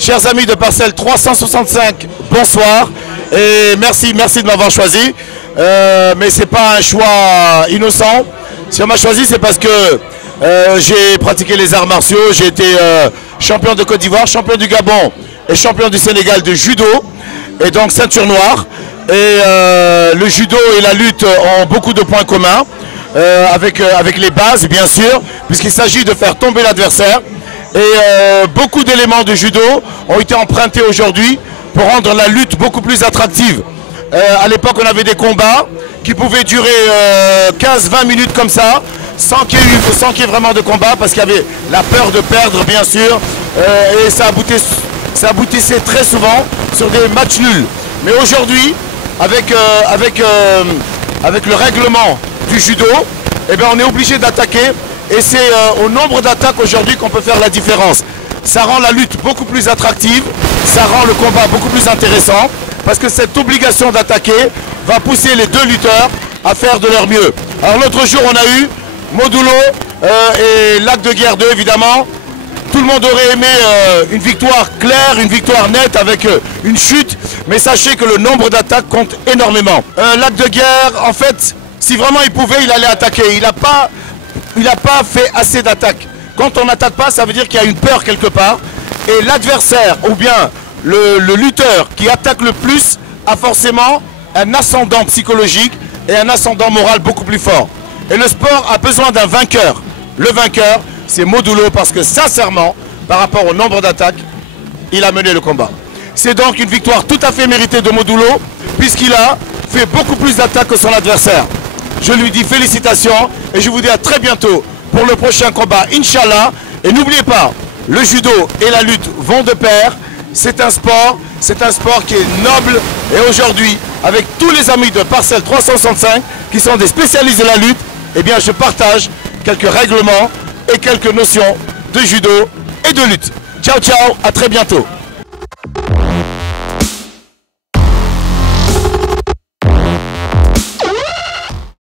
Chers amis de Parcelle 365, bonsoir et merci de m'avoir choisi. Mais c'est pas un choix innocent. Si on m'a choisi, c'est parce que j'ai pratiqué les arts martiaux. J'ai été champion de Côte d'Ivoire, champion du Gabon et champion du Sénégal de judo. Et donc ceinture noire. Et le judo et la lutte ont beaucoup de points communs. Avec les bases, bien sûr, puisqu'il s'agit de faire tomber l'adversaire. Et beaucoup d'éléments de judo ont été empruntés aujourd'hui pour rendre la lutte beaucoup plus attractive. À l'époque, on avait des combats qui pouvaient durer 15-20 minutes comme ça, sans qu'il y ait vraiment de combat, parce qu'il y avait la peur de perdre, bien sûr, et ça aboutissait très souvent sur des matchs nuls. Mais aujourd'hui, avec le règlement du judo, eh bien, on est obligé d'attaquer. Et c'est au nombre d'attaques aujourd'hui qu'on peut faire la différence. Ça rend la lutte beaucoup plus attractive, ça rend le combat beaucoup plus intéressant, parce que cette obligation d'attaquer va pousser les deux lutteurs à faire de leur mieux. Alors l'autre jour, on a eu Modulo et Lac de Guerre 2, évidemment. Tout le monde aurait aimé une victoire claire, une victoire nette avec une chute, mais sachez que le nombre d'attaques compte énormément. Lac de Guerre, en fait, si vraiment il pouvait, il allait attaquer. Il n'a pas fait assez d'attaques. Quand on n'attaque pas, ça veut dire qu'il y a une peur quelque part. Et l'adversaire, ou bien le lutteur qui attaque le plus, a forcément un ascendant psychologique et un ascendant moral beaucoup plus fort. Et le sport a besoin d'un vainqueur. Le vainqueur, c'est Modulo, parce que sincèrement, par rapport au nombre d'attaques, il a mené le combat. C'est donc une victoire tout à fait méritée de Modulo, puisqu'il a fait beaucoup plus d'attaques que son adversaire. Je lui dis félicitations et je vous dis à très bientôt pour le prochain combat, Inch'Allah. Et n'oubliez pas, le judo et la lutte vont de pair. C'est un sport qui est noble. Et aujourd'hui, avec tous les amis de Parcelle 365 qui sont des spécialistes de la lutte, eh bien je partage quelques règlements et quelques notions de judo et de lutte. Ciao, ciao, à très bientôt.